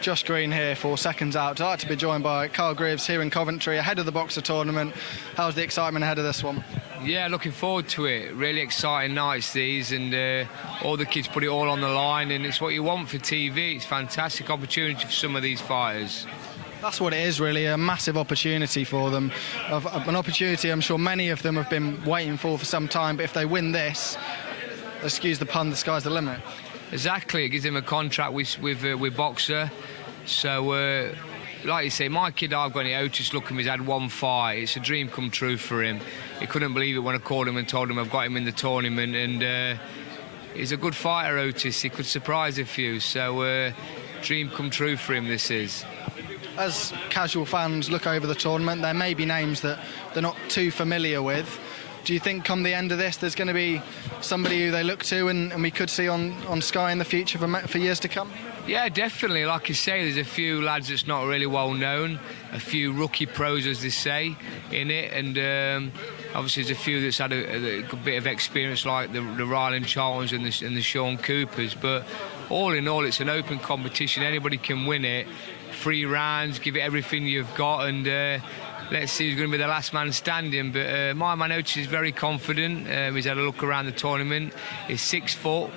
Josh Green here for Seconds Out. Delighted to be joined by Carl Greaves here in Coventry ahead of the Boxer tournament. How's the excitement ahead of this one? Yeah, looking forward to it. Really exciting nights these, and all the kids put it all on the line, and it's what you want for TV. It's a fantastic opportunity for some of these fighters. That's what it is, really, a massive opportunity for them. An opportunity I'm sure many of them have been waiting for some time, but if they win this, excuse the pun, the sky's the limit. Exactly, it gives him a contract with Boxer. So, like you say, my kid I've got, Otis Lookham, he's had one fight. It's a dream come true for him. He couldn't believe it when I called him and told him I've got him in the tournament. And he's a good fighter, Otis. He could surprise a few. So, dream come true for him, this is. As casual fans look over the tournament, there may be names that they're not too familiar with. Do you think come the end of this there's going to be somebody who they look to and we could see on Sky in the future for years to come? Yeah, definitely. Like you say, there's a few lads that's not really well known, a few rookie pros, as they say, in it, and obviously there's a few that's had a good bit of experience, like the Ryland Charltons and the Sean Coopers. But all in all, it's an open competition. Anybody can win it. 3 rounds, give it everything you've got, and let's see who's going to be the last man standing. But my man Otis is very confident. He's had a look around the tournament. He's 6 foot,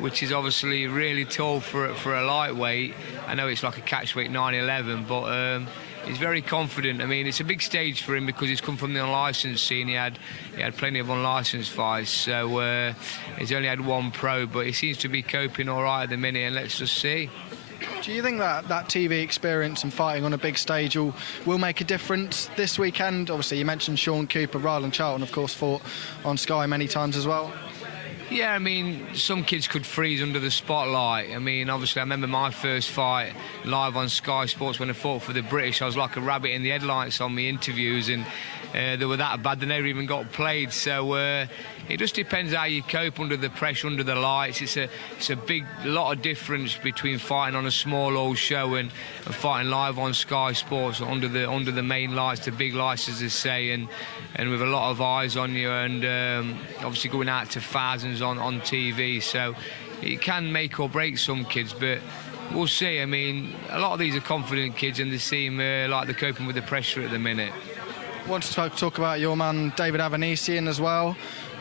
which is obviously really tall for a lightweight. I know it's like a catchweight 9-11, but he's very confident. I mean, it's a big stage for him because he's come from the unlicensed scene. He had plenty of unlicensed fights, so he's only had 1 pro, but he seems to be coping all right at the minute, and let's just see. Do you think that TV experience and fighting on a big stage will make a difference this weekend? Obviously, you mentioned Sean Cooper, Ryland Charlton, of course, fought on Sky many times as well. Yeah, I mean, some kids could freeze under the spotlight. I mean, obviously, I remember my first fight live on Sky Sports when I fought for the British. I was like a rabbit in the headlights on my interviews, and they were that bad they never even got played. So it just depends how you cope under the pressure, under the lights. It's a big lot of difference between fighting on a small old show and fighting live on Sky Sports under the main lights, the big lights, as they say, and with a lot of eyes on you, and obviously going out to thousands on TV. So it can make or break some kids, but we'll see. I mean, a lot of these are confident kids, and they seem like they're coping with the pressure at the minute. I wanted to talk about your man David Avanesyan as well.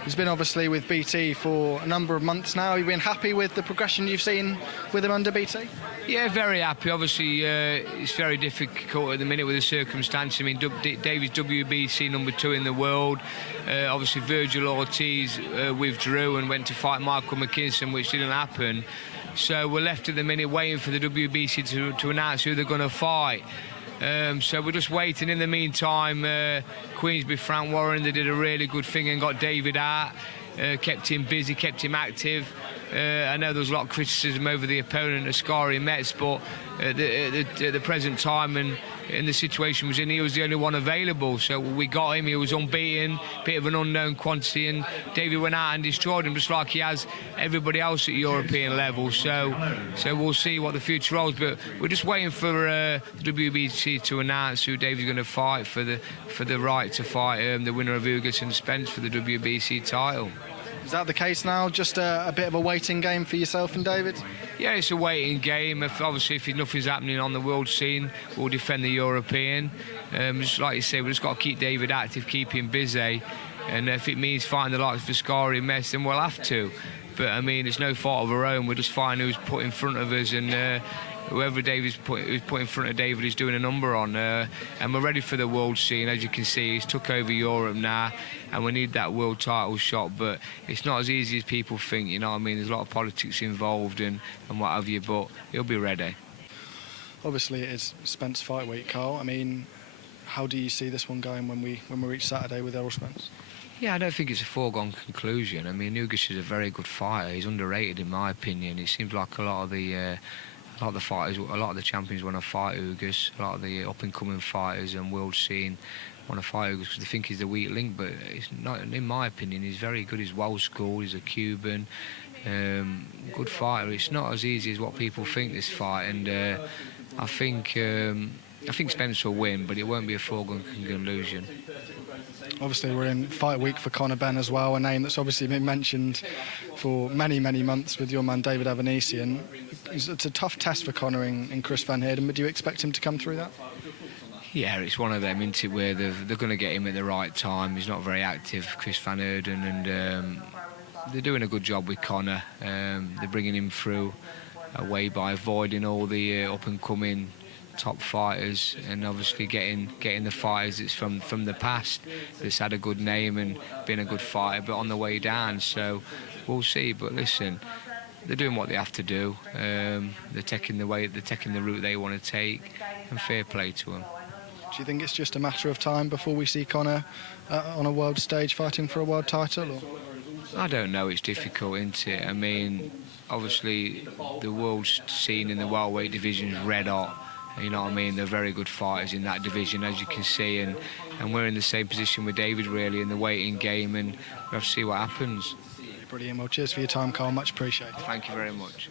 He's been obviously with BT for a number of months now. You've been happy with the progression you've seen with him under BT? Yeah, very happy. Obviously, it's very difficult at the minute with the circumstances. I mean, David's WBC #2 in the world. Obviously, Virgil Ortiz withdrew and went to fight Michael McKinson, which didn't happen. So we're left at the minute waiting for the WBC to announce who they're going to fight. So we're just waiting. In the meantime, Queensbury, Frank Warren, they did a really good thing and got David out, kept him busy, kept him active. I know there was a lot of criticism over the opponent, Ascari Metz, but at the present time and in the situation was in, he was the only one available. So we got him. He was unbeaten, bit of an unknown quantity, and David went out and destroyed him, just like he has everybody else at European level. So we'll see what the future holds. But we're just waiting for the WBC to announce who David's going to fight for the right to fight the winner of Ugas and Spence for the WBC title. Is that the case now? Just a bit of a waiting game for yourself and David? Yeah, it's a waiting game. Obviously, if nothing's happening on the world scene, we'll defend the European. Just like you say, we've just got to keep David active, keep him busy. And if it means fighting the likes of Ascari Metz, then we'll have to. But, I mean, it's no fault of our own. We're just fighting who's put in front of us, and whoever who's put in front of David is doing a number on. And we're ready for the world scene. As you can see, he's took over Europe now, and we need that world title shot. But it's not as easy as people think, you know what I mean? There's a lot of politics involved and what have you, but he'll be ready. Obviously, it is Spence fight week, Carl. I mean, how do you see this one going when we reach Saturday with Errol Spence? Yeah, I don't think it's a foregone conclusion. I mean, Ugas is a very good fighter. He's underrated, in my opinion. It seems like a lot of the fighters, a lot of the champions want to fight Ugas. A lot of the up-and-coming fighters and world scene want to fight Ugas because they think he's the weak link. But it's not, in my opinion, he's very good. He's well-schooled. He's a Cuban, good fighter. It's not as easy as what people think, this fight. And I think Spence will win, but it won't be a foregone conclusion. Obviously, we're in fight week for Conor Benn as well, a name that's obviously been mentioned for many, many months with your man David Avanesyan. It's a tough test for Conor in Chris van Heerden, but do you expect him to come through that? Yeah, it's one of them, isn't it, where they're going to get him at the right time. He's not very active, Chris van Heerden, and they're doing a good job with Conor. They're bringing him through a way by avoiding all the up-and-coming top fighters, and obviously getting the fighters that's from the past, that's had a good name and been a good fighter, but on the way down. So we'll see. But listen, they're doing what they have to do. They're taking the route they want to take, and fair play to them. Do you think it's just a matter of time before we see Conor on a world stage fighting for a world title? Or? I don't know. It's difficult, isn't it? I mean, obviously the world scene in the welterweight division is red hot. You know what I mean? They're very good fighters in that division, as you can see, and we're in the same position with David, really, in the waiting game, and we'll have to see what happens. Brilliant. Well, cheers for your time, Carl. Much appreciated. Thank you very much.